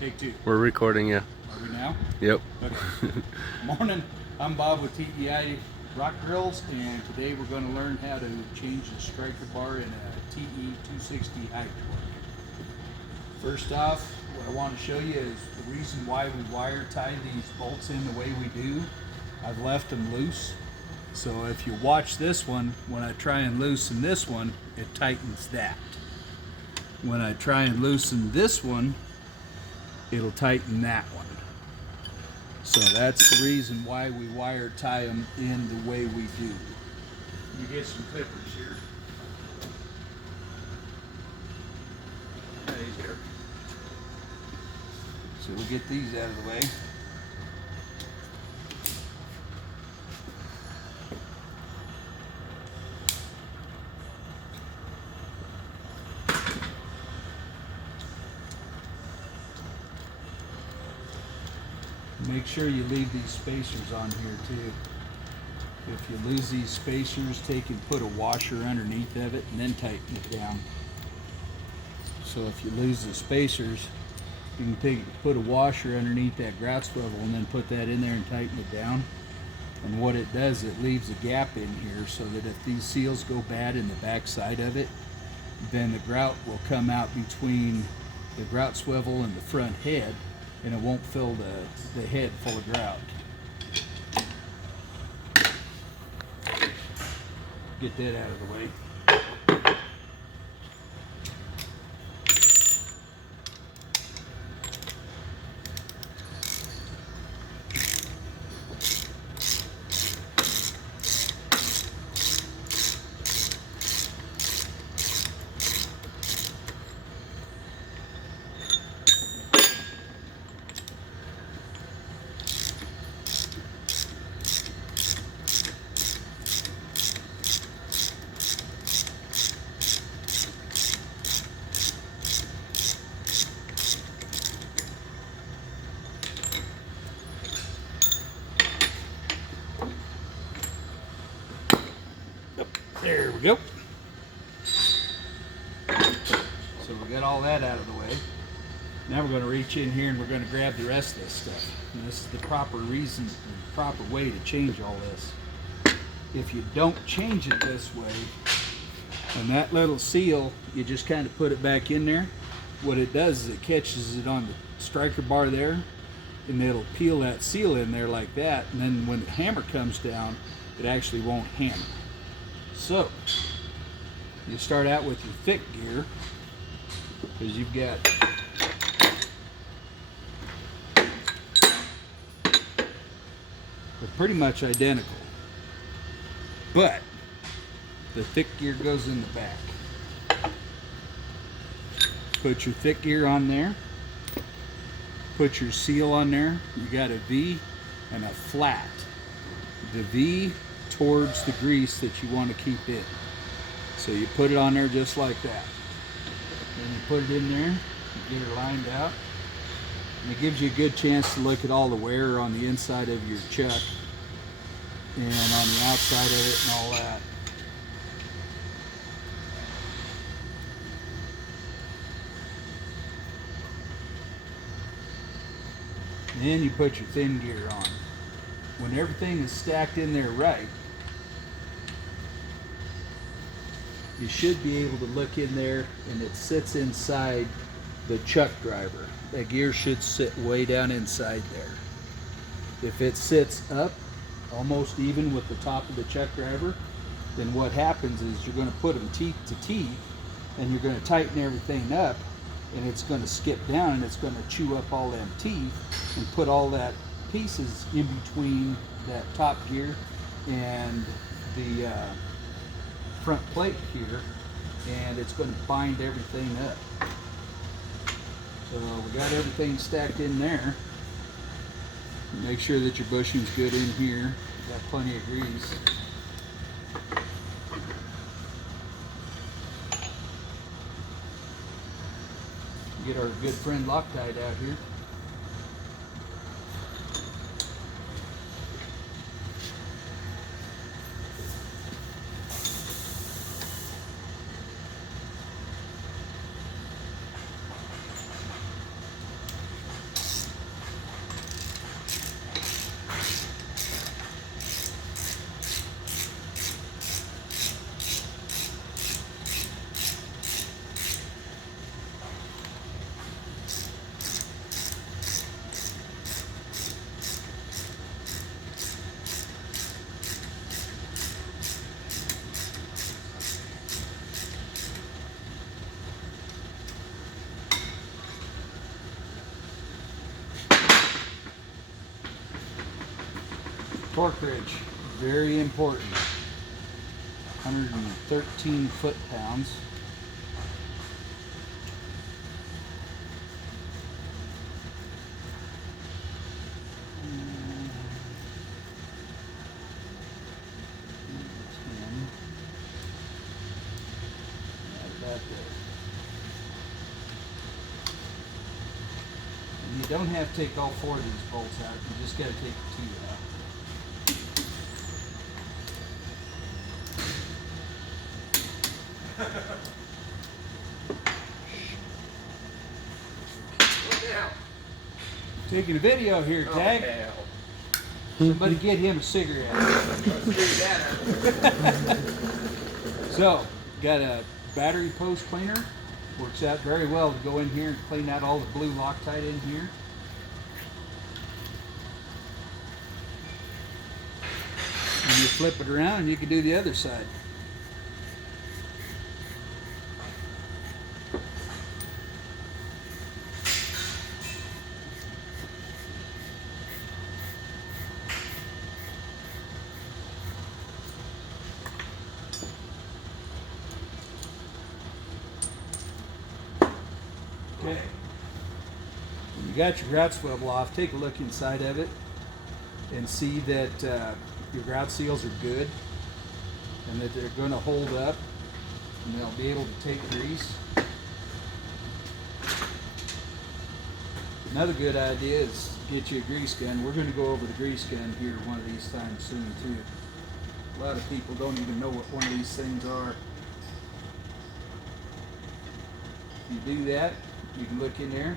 Take two. We're recording, yeah. Are we now? Yep. Okay. Morning, I'm Bob with TEI Rock Drills, and today we're going to learn how to change the striker bar in a TE260HT torque. First off, what I want to show you is the reason why we wire tie these bolts in the way we do. I've left them loose. So if you watch this one, when I try and loosen this one, it tightens that. When I try and loosen this one, it'll tighten that one. So that's the reason why we wire tie them in the way we do. You get some clippers here. Right here. So we'll get these out of the way. Make sure you leave these spacers on here too. If you lose these spacers, take and put a washer underneath of it and then tighten it down. So if you lose the spacers, you can put a washer underneath that grout swivel and then put that in there and tighten it down. And what it does, it leaves a gap in here so that if these seals go bad in the back side of it, then the grout will come out between the grout swivel and the front head, and it won't fill the head full of grout. Get that out of the way. There we go. So we got all that out of the way. Now we're going to reach in here and we're going to grab the rest of this stuff. And this is the proper reason, the proper way to change all this. If you don't change it this way, and that little seal, you just kind of put it back in there. What it does is it catches it on the striker bar there, and it'll peel that seal in there like that. And then when the hammer comes down, it actually won't hammer. So, you start out with your thick gear, because you've got they're pretty much identical, but the thick gear goes in the back. Put your thick gear on there, put your seal on there. You got a V and a flat. The V towards the grease that you want to keep in. So you put it on there just like that. Then you put it in there, you get it lined out, and it gives you a good chance to look at all the wear on the inside of your chuck and on the outside of it and all that. Then you put your thin gear on. When everything is stacked in there right, you should be able to look in there, and it sits inside the chuck driver. That gear should sit way down inside there. If it sits up almost even with the top of the chuck driver, then what happens is you're going to put them teeth to teeth, and you're going to tighten everything up, and it's going to skip down and it's going to chew up all them teeth and put all that pieces in between that top gear and the front plate here, and it's going to bind everything up. So we got everything stacked in there. Make sure that your bushing's good in here. Got plenty of grease. Get our good friend Loctite out here. torque wrench, very important. 113 foot-pounds. You don't have to take all 4 of these bolts out, you just got to take 2 out. What now? Taking a video here, Oh, Tag. hell. Somebody get him a cigarette. So, got a battery post cleaner. Works out very well to go in here and clean out all the blue Loctite in here. And you flip it around and you can do the other side. Okay. When you got your grout swivel off, take a look inside of it and see that your grout seals are good and that they're going to hold up and they'll be able to take grease. Another good idea is get you a grease gun. We're going to go over the grease gun here one of these times soon too. A lot of people don't even know what one of these things are. If you do that, you can look in there,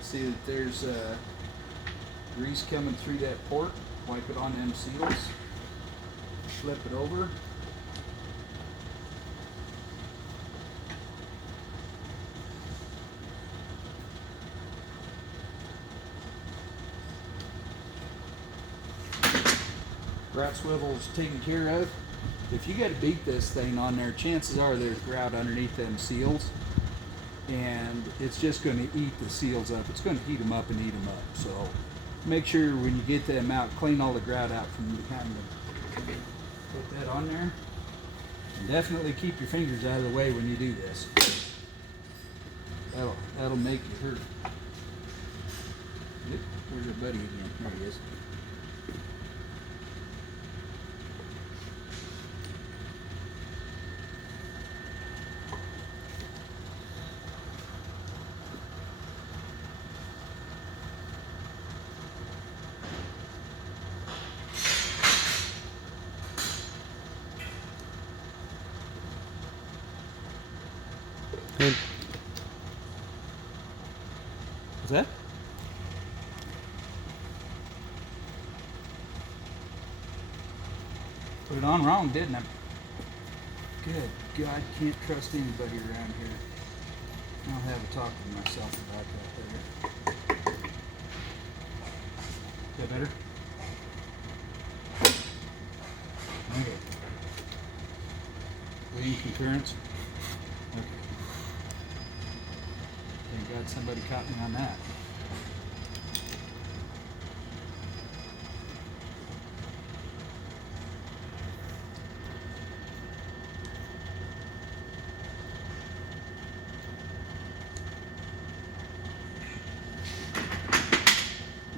see that there's grease coming through that port. Wipe it on them seals, flip it over. Grout swivel is taken care of. If you got to beat this thing on there, chances are there's grout underneath them seals, and it's just going to eat the seals up. It's going to heat them up and eat them up. So make sure when you get them out, clean all the grout out from behind them. Put that on there. And definitely keep your fingers out of the way when you do this. That'll make you hurt. Where's your buddy again? There he is. What's that? Put it on wrong, didn't I? Good God, can't trust anybody around here. I'll have a talk with myself about that later. Is that better? Okay. Waiting concurrence? Okay. Thank God somebody caught me on that.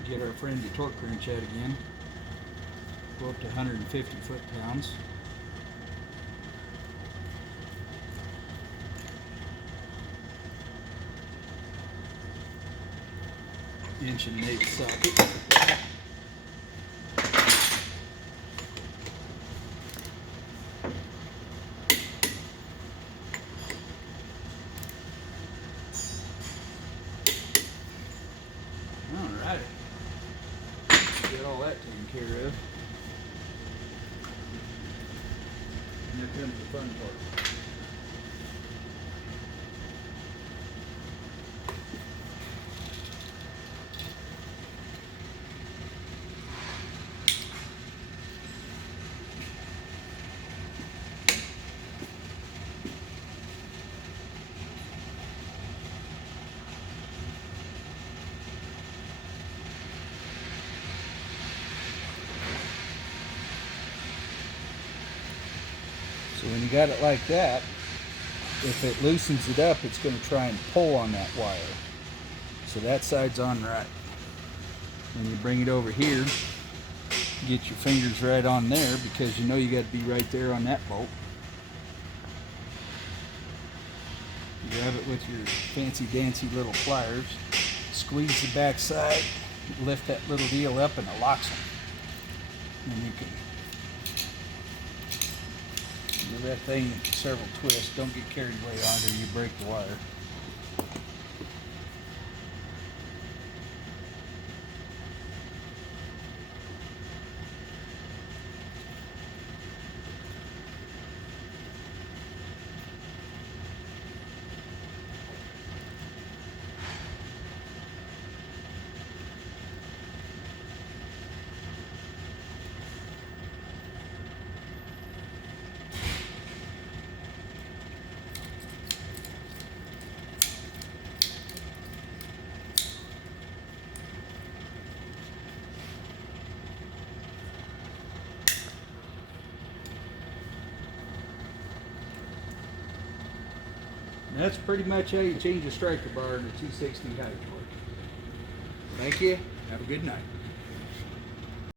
Get our friend the torque wrench out again. Go up to 150 foot-pounds. Inch and 1/8 socket. Alrighty. Get all that taken care of. And here comes the fun part. when you got it like that, if it loosens it up, it's going to try and pull on that wire. So that side's on right. When you bring it over here, get your fingers right on there, because you know you got to be right there on that bolt. Grab it with your fancy dancy little pliers, squeeze the back side, lift that little deal up, and it locks them. And you can give that thing several twists. Don't get carried away on it or you break the wire. And that's pretty much how you change a striker bar in a 260 high torque. Thank you. Have a good night.